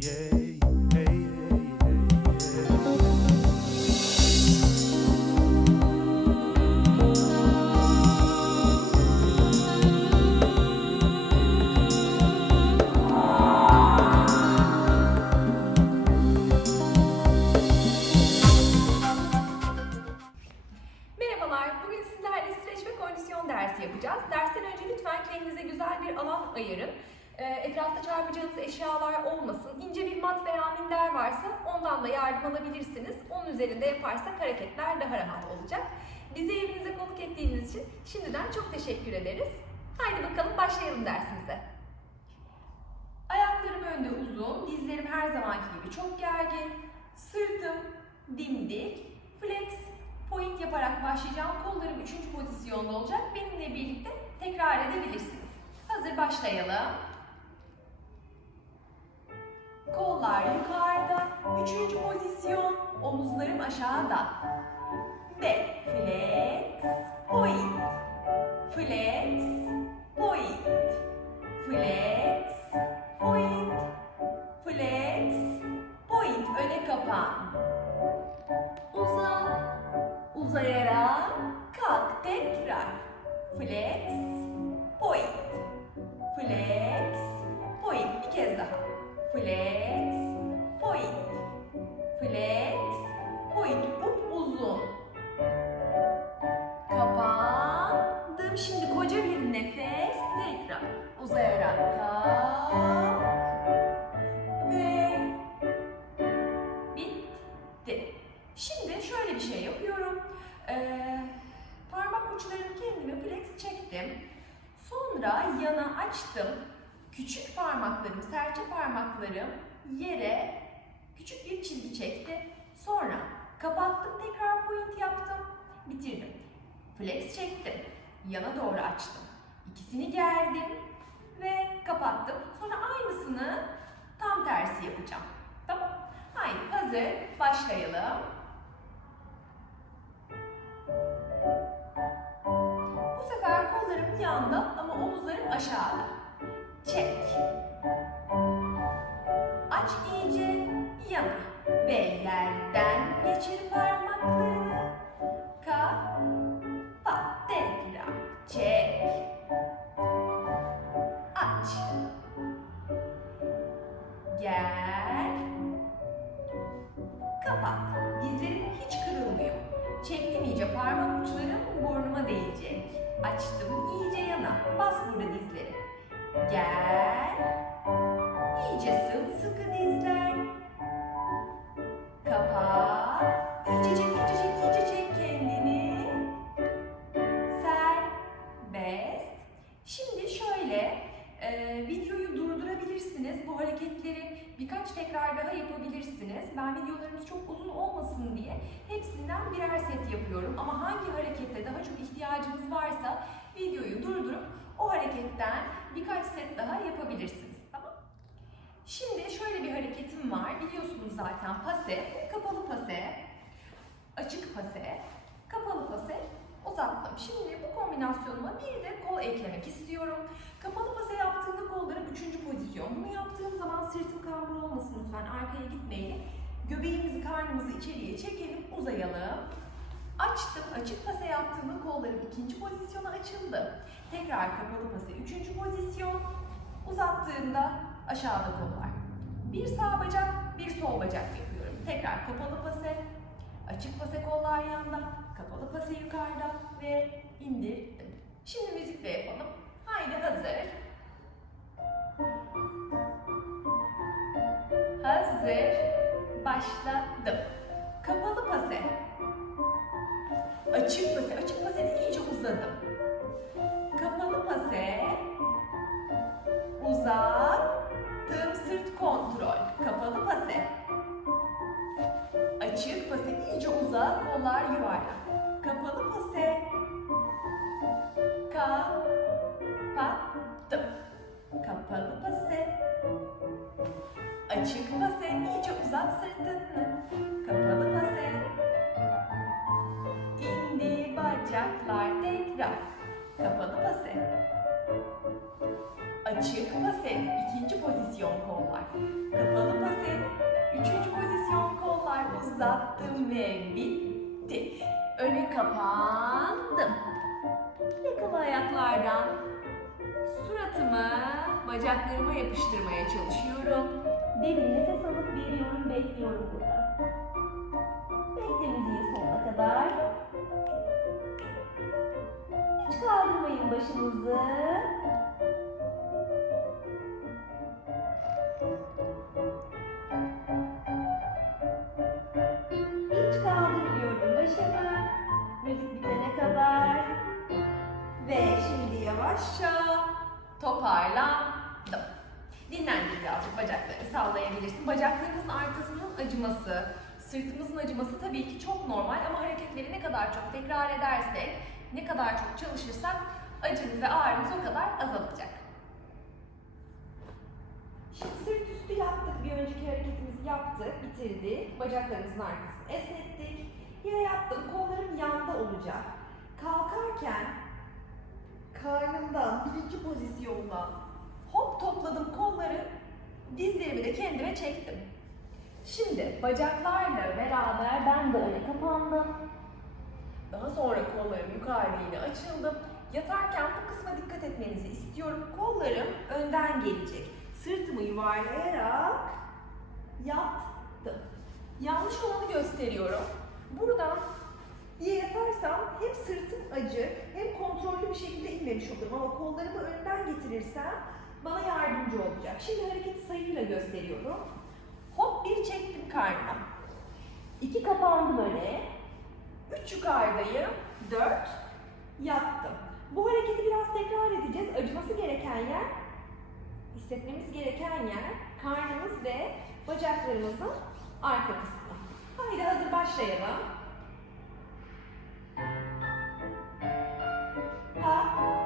yeah, için şimdiden çok teşekkür ederiz. Haydi bakalım başlayalım dersimize. Ayaklarım önde uzun, dizlerim her zamanki gibi çok gergin, sırtım dimdik, flex, point yaparak başlayacağım. Kollarım üçüncü pozisyonda olacak. Benimle birlikte tekrar edebilirsiniz. Hazır başlayalım. Kollar yukarıda, üçüncü pozisyon, omuzlarım aşağıda. Ve flex, point, flex, point, flex, point, flex, point, öne kapan. Uzan, uzayarak kalk tekrar. Flex, Gerdim ve kapattım. Sonra aynısını tam tersi yapacağım. Tamam. Haydi hazır. Başlayalım. Bu sefer kollarım yanda ama omuzlarım aşağıda. Çek. Aç iyice yana ve yerden geçir parmaklarını. Ben videolarımız çok uzun olmasın diye hepsinden birer set yapıyorum. Ama hangi harekette daha çok ihtiyacınız varsa videoyu durdurup o hareketten birkaç set daha yapabilirsiniz. Tamam? Şimdi şöyle bir hareketim var. Biliyorsunuz zaten pase, kapalı pase, açık pase, kapalı pase, uzattım. Şimdi bu kombinasyonuma bir de kol eklemek istiyorum. Kapalı pase yaptığımda kollarım üçüncü pozisyon. Bunu yaptığım zaman sırtım kambur olmasın lütfen. Arkaya gitmeyelim. Göbeğimizi, karnımızı içeriye çekelim, uzayalım. Açtım. Açık pase yaptığımda kollarım ikinci pozisyona açıldı. Tekrar kapalı pase üçüncü pozisyon. Uzattığımda aşağıda kollar. Bir sağ bacak, bir sol bacak yapıyorum. Tekrar kapalı pase, açık pase kollar yanda, kapalı pase yukarıda ve indirdim. Şimdi müzikle yapalım. Haydi hazır. Hazır. Başladım. Kapalı pase. Açık pase. Açık pasede iyice uzadım. Kapalı pase. Uzattım sırt kontrol. Kapalı pase. Açık pase iyice uzat. Kollar yuvarlak. Kapalı pase. Kapattım. Kapalı pase. Açık pase iyice uzat sırtını. Pase. Açık pase, ikinci pozisyon kollar. Kapalı pase, üçüncü pozisyon kollar. Uzattım ve bitti. Öne kapandım. Yakalı ayaklardan suratımı bacaklarıma yapıştırmaya çalışıyorum. Derin nefes alıp veriyorum, bekliyorum burada. Başınızı. Hiç kaldırmıyorum başımı. Müzik bitene kadar. Ve şimdi yavaşça toparlandım. Dinlendir birazcık bacaklarını sallayabilirsin. Bacaklarınızın arkasının acıması, sırtımızın acıması tabii ki çok normal ama hareketleri ne kadar çok tekrar edersek, ne kadar çok çalışırsak acımız ve ağrımız o kadar azalacak. Şimdi sırt üstü yaptık. Bir önceki hareketimizi yaptık, bitirdik. Bacaklarımızın arkasını esnettik. Yere yattım. Kollarım yanda olacak. Kalkarken karnımdan birinci pozisyondan hop topladım kolları. Dizlerimi de kendime çektim. Şimdi bacaklarla beraber ben de öne kapandım. Daha sonra kollarım yukarıda yine açıldım. Yatarken bu kısma dikkat etmenizi istiyorum. Kollarım önden gelecek. Sırtımı yuvarlayarak yattım. Yanlış olanı gösteriyorum. Buradan diye yatarsam hem sırtım acı hem kontrollü bir şekilde inmemiş olurum ama kollarımı önden getirirsem bana yardımcı olacak. Şimdi hareketi sayıyla gösteriyorum. Hop bir çektim karnıma. İki kapandım öne. Üç yukarıdayım. Dört yattım. Bu hareketi biraz tekrar edeceğiz. Acıması gereken yer, hissetmemiz gereken yer karnımız ve bacaklarımızın arka kısmı. Haydi hazır başlayalım. Hazır.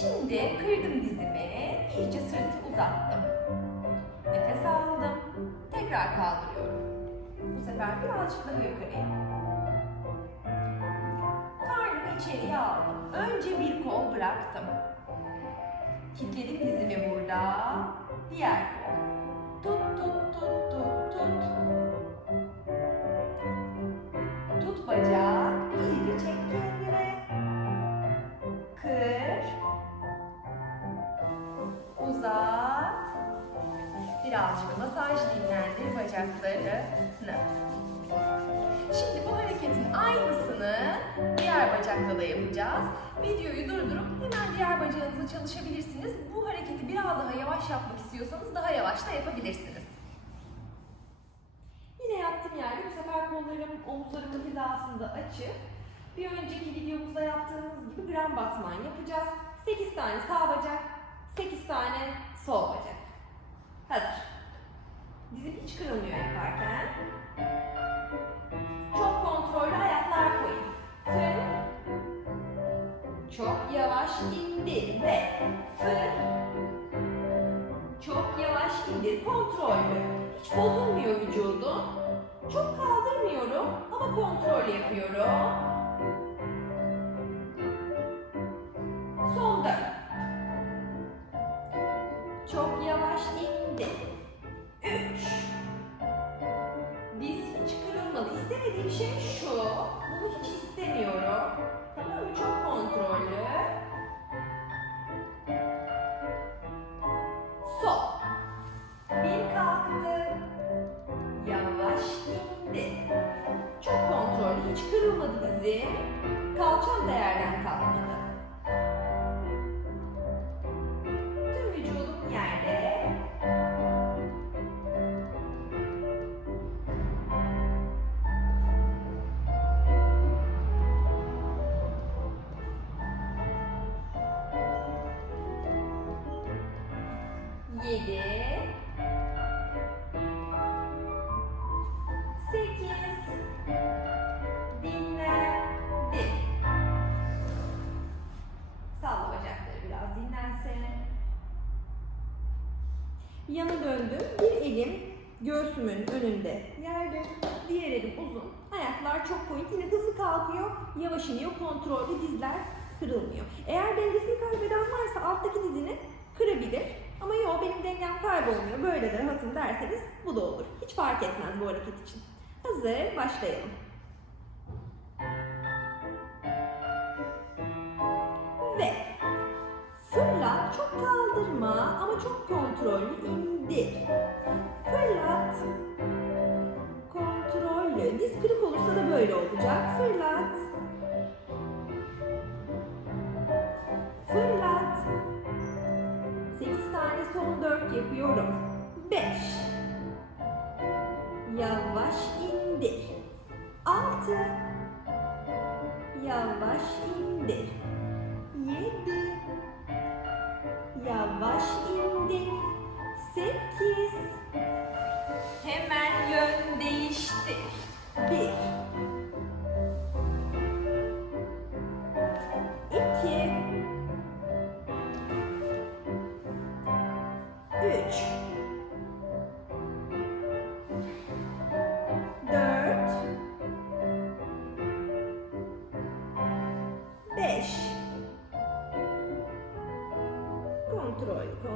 Şimdi kırdım dizimi, iyice sırtı uzattım. Nefes aldım. Tekrar kaldırıyorum. Bu sefer birazcık daha yukarıya. Karnımı içeriye aldım. Önce bir kol bıraktım. Kilitledim dizimi burada. Diğer kol. Tut tut tut tut. Tut Birazcık masaj dinlendir bacaklarını. Şimdi bu hareketin aynısını diğer bacakla da yapacağız. Videoyu durdurup hemen diğer bacağınızı çalışabilirsiniz. Bu hareketi biraz daha yavaş yapmak istiyorsanız daha yavaş da yapabilirsiniz. Yine yattığım yerde bu sefer kollarım omuzlarımın hizasında açık. Bir önceki videomuzda yaptığımız gibi gram batman yapacağız. 8 tane sağ bacak, 8 tane sol bacak. Hazır. Dizim hiç kırılmıyor yaparken. Çok kontrollü ayaklar koyun. Fır. Çok yavaş indir ve fır. Çok yavaş indir. Kontrollü. Hiç bozulmuyor vücudum. Çok kaldırmıyorum ama kontrol yapıyorum. Son dön. Çok yavaş indir. Üç. Diz hiç kırılmadı. İstemediğim şey şu. Bunu hiç istemiyorum. Tamam mı? Çok kontrollü. Sol. Bir kalktı. Yavaş indi. Çok kontrollü. Hiç kırılmadı dizim. Kalçam da yerden Yana döndüm. Bir elim göğsümün önünde yerde. Diğer elim uzun. Ayaklar çok point. Yine hızlı kalkıyor. Yavaş iniyor. Kontrollü dizler kırılmıyor. Eğer dengesini kaybeden varsa alttaki dizini kırabilir. Ama yok benim dengem kaybolmuyor. Böyle de rahatım derseniz bu da olur. Hiç fark etmez bu hareket için. Hazır. Başlayalım. Çok kontrollü indir. Fırlat, kontrollü. Diz kırık olursa da böyle olacak. Fırlat.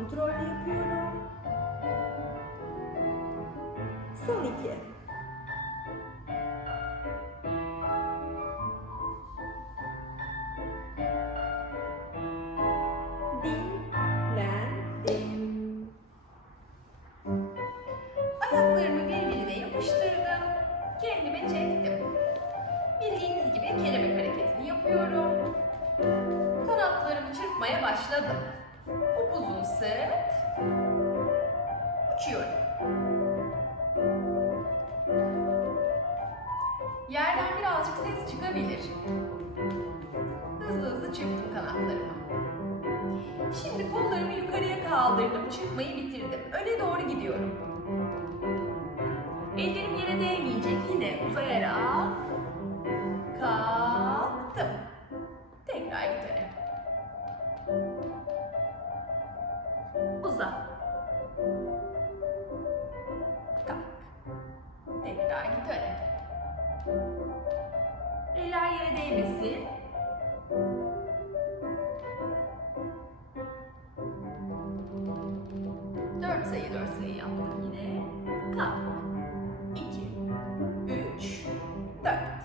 Kontrol, kontrol Yerden birazcık ses çıkabilir. Hızlı hızlı çırptım kanatlarımı. Şimdi kollarımı yukarıya kaldırdım, çırpmayı bitirdim. Öne doğru gidiyorum. Ellerim yere değmeyecek. Yine uzayarak kalktım. Tekrar öne. Uza. Kalk. Tekrar git öne. Eller yere değmesin. Dört sayı dört sayı yaptım yine. Kalk. İki, üç, dört.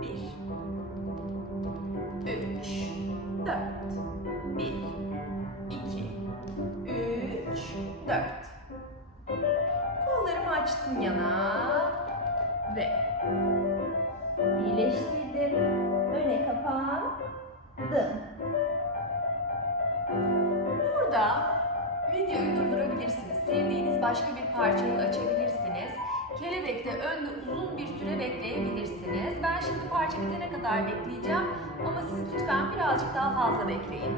Bir, üç, dört. Bir, iki, üç, dört. Önde uzun bir süre bekleyebilirsiniz. Ben şimdi parça bitene kadar bekleyeceğim. Ama siz lütfen birazcık daha fazla bekleyin.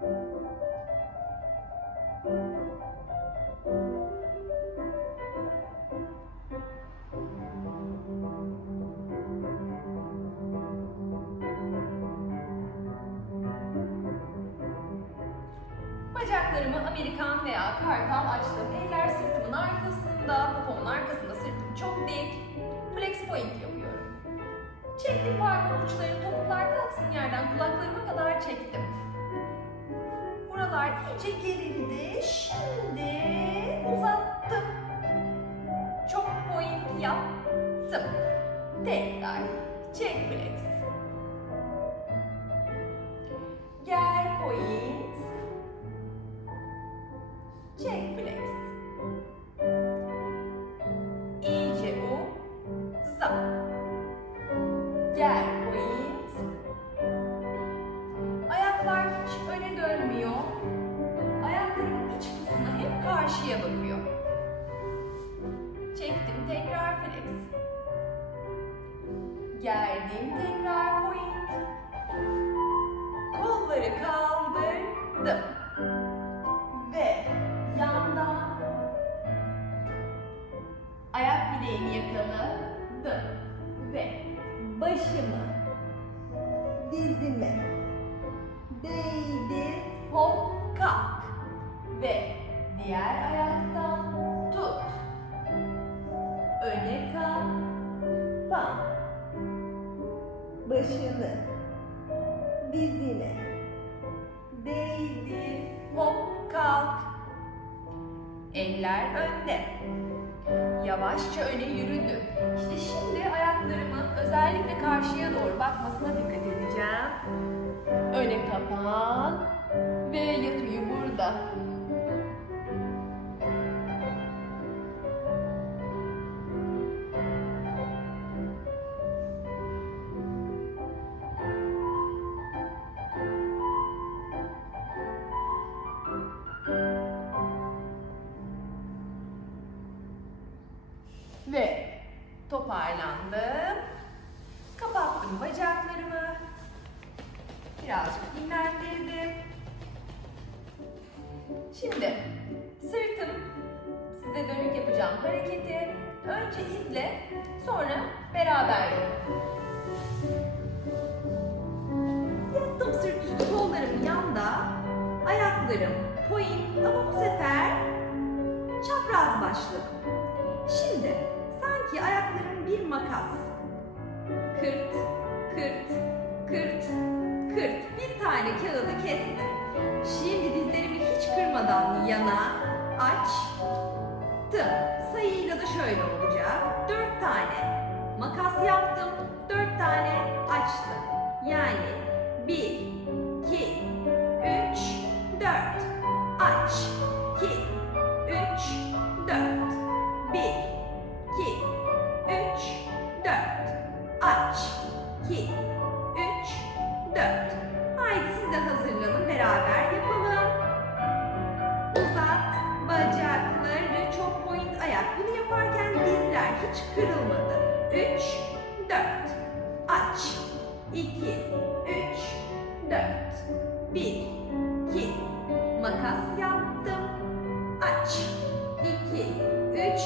Bacak Ayaklarımı Amerikan veya kartal açtım. Eller sırtımın arkasında, popomun arkasında sırtım çok dik. Flex point yapıyorum. Çektim parmak uçlarını, topuklar kalksın yerden kulaklarıma kadar çektim. İyice gerildi. Şimdi uzattım. Çok point yaptım. Tekrar çek flex. Başımı dizime değdi. Hop kalk. Ve diğer ayaktan tut. Öne kapan. Başını dizine değdi. Hop kalk. Eller önde. Yavaşça öne yürüdüm. İşte şimdi ayaklarımın özellikle karşıya doğru bakmasına dikkat edeceğim. Öne kapan ve yat burada. Kağıdı kestim. Şimdi dizlerimi hiç kırmadan yana açtım. Sayıyla da şöyle olacak. Dört tane makas yaptım. Dört tane açtım. Yani bir, makas yaptım. Aç, iki, üç,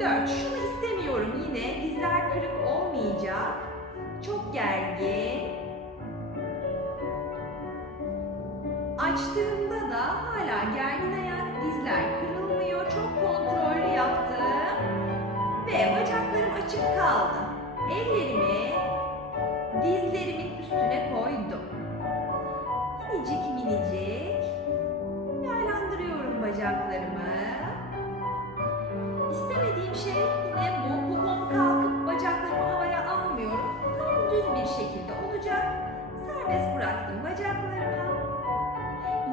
dört. Şunu istemiyorum yine. Dizler kırık olmayacak. Çok gergin. Açtığımda da hala gergin ayak, dizler kırılmıyor. Çok kontrollü yaptım. Ve bacaklarım açık kaldı. Ellerimi dizlerimin üstüne koydum. Minicik minicik bacaklarımı. İstemediğim şey yine bu. Popom kalkıp bacaklarımı havaya almıyorum. Tam düz bir şekilde olacak. Serbest bıraktım bacaklarımı.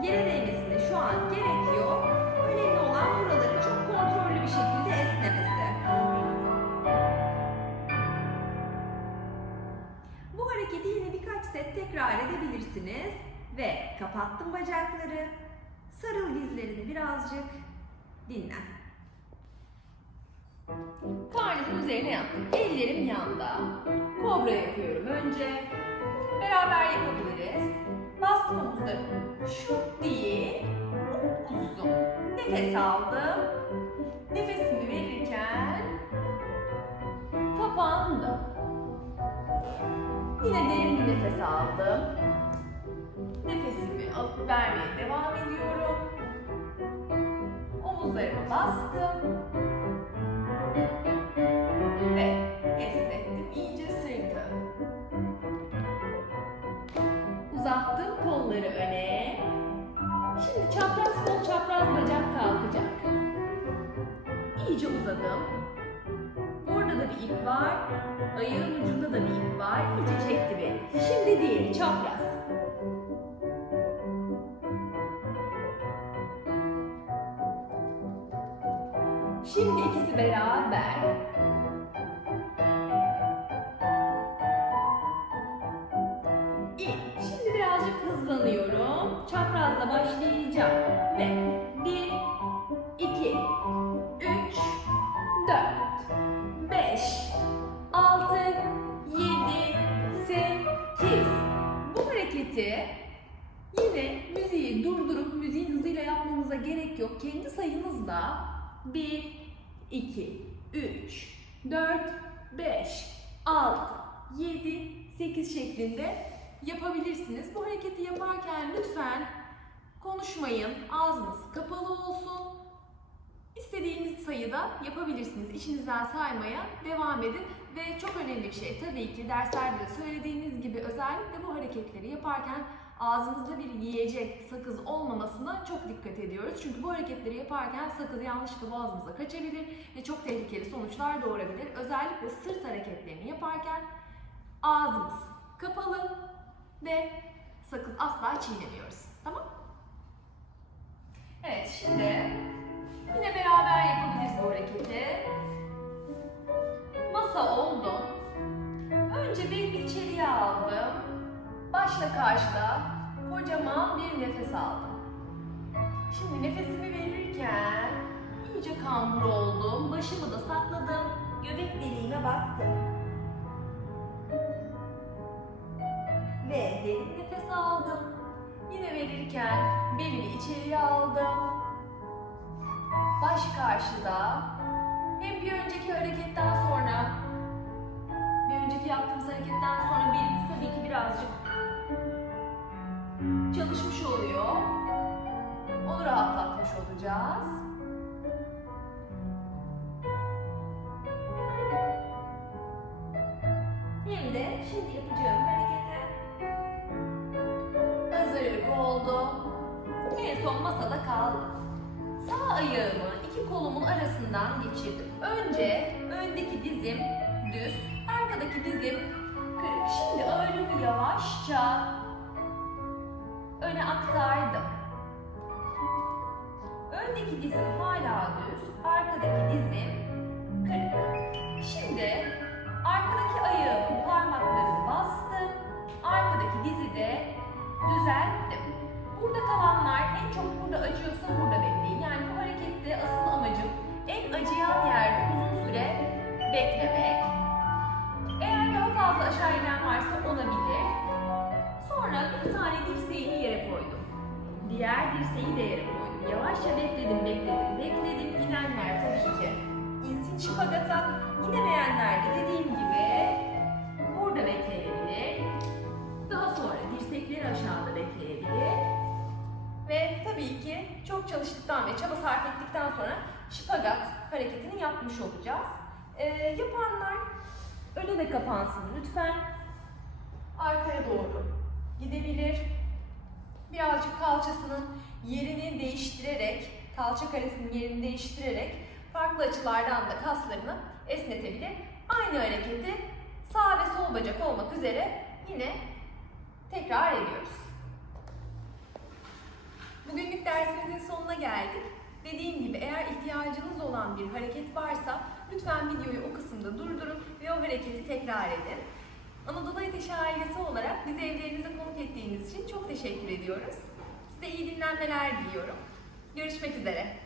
Yere değmesine şu an gerek yok. Önemli olan buraların çok kontrollü bir şekilde esnemesi. Bu hareketi yine birkaç set tekrar edebilirsiniz. Ve kapattım bacakları. Sarıl dizlerini birazcık. Dinlen. Karnımın üzerine yattım. Ellerim yanda. Kobra yapıyorum önce. Beraber yapabiliriz. Bastım omuzlarımı. Şu değil. Uzun. Nefes aldım. Nefesimi verirken kapandım. Yine derin bir nefes aldım. Nefesimi alıp vermeye devam ediyorum. Omuzlarımı bastım. Ve esnettim iyice sırtı. Uzattım kolları öne. Şimdi çapraz kol, çapraz bacak kalkacak. İyice uzadım. Burada da bir ip var. Ayağın ucunda da bir ip var. İyice çekti beni. Şimdi diğeri çapraz. 5, 6, 7, 8. Bu hareketi yine müziği durdurup müziğin hızıyla yapmanıza gerek yok. Kendi sayınızla 1, 2, 3, 4, 5, 6, 7, 8 şeklinde yapabilirsiniz. Bu hareketi yaparken lütfen konuşmayın. Ağzınız kapalı olsun. İstediğiniz sayıda yapabilirsiniz. İçinizden saymaya devam edin. Ve çok önemli bir şey tabii ki derslerde de söylediğimiz gibi özellikle bu hareketleri yaparken ağzınızda bir yiyecek, sakız olmamasına çok dikkat ediyoruz. Çünkü bu hareketleri yaparken sakız yanlışlıkla boğazımıza kaçabilir ve çok tehlikeli sonuçlar doğurabilir. Özellikle sırt hareketlerini yaparken ağzımız kapalı ve sakız asla çiğnemiyoruz. Tamam? Evet, şimdi yine beraber yapabiliriz bu hareketi. Masa oldum. Önce belini içeriye aldım. Başla karşıda kocaman bir nefes aldım. Şimdi nefesimi verirken iyice kambur oldum. Başımı da sakladım. Göbek deliğime baktım. Ve derin nefes aldım. Yine verirken belimi içeriye aldım. Baş karşıda. Hem bir önceki hareketten sonra bir önceki yaptığımız hareketten sonra geçirdim. Önce öndeki dizim düz, arkadaki dizim kırık. Şimdi ağırlığımı yavaşça öne aktardım. Öndeki dizim hala düz, arkadaki dizim kırık. Şimdi arkadaki ayağımın parmaklarını bastım, arkadaki dizi de düzelttim. Burada kalanlar en çok burada acıyorsa burada bekleyin. Yani bu harekette asıl amacım acıyan yerde uzun süre beklemek. Eğer daha fazla aşağı inen varsa olabilir. Sonra bir tane dirseğimi yere koydum. Diğer dirseği de yere koydum. Yavaşça bekledim, bekledim, bekledim. İnenler tabii ki insin şipagata. İnemeyenler de dediğim gibi burada bekleyebilir. Daha sonra dirsekleri aşağıda bekleyebilir. Ve tabii ki çok çalıştıktan ve çaba sarf ettikten sonra şipagat hareketini yapmış olacağız. Ee, yapanlar öne de kapansın lütfen. Arkaya doğru gidebilir. Birazcık kalçasının yerini değiştirerek, kalça karesinin yerini değiştirerek farklı açılardan da kaslarını esnetebilir. Aynı hareketi sağ ve sol bacak olmak üzere yine tekrar ediyoruz. Bugünlük dersimizin sonuna geldik. Dediğim gibi eğer ihtiyacınız olan bir hareket varsa lütfen videoyu o kısımda durdurun ve o hareketi tekrar edin. Anadolu Ateşi ailesi olarak bizi evlerinize konuk ettiğiniz için çok teşekkür ediyoruz. Size iyi dinlenmeler diliyorum. Görüşmek üzere.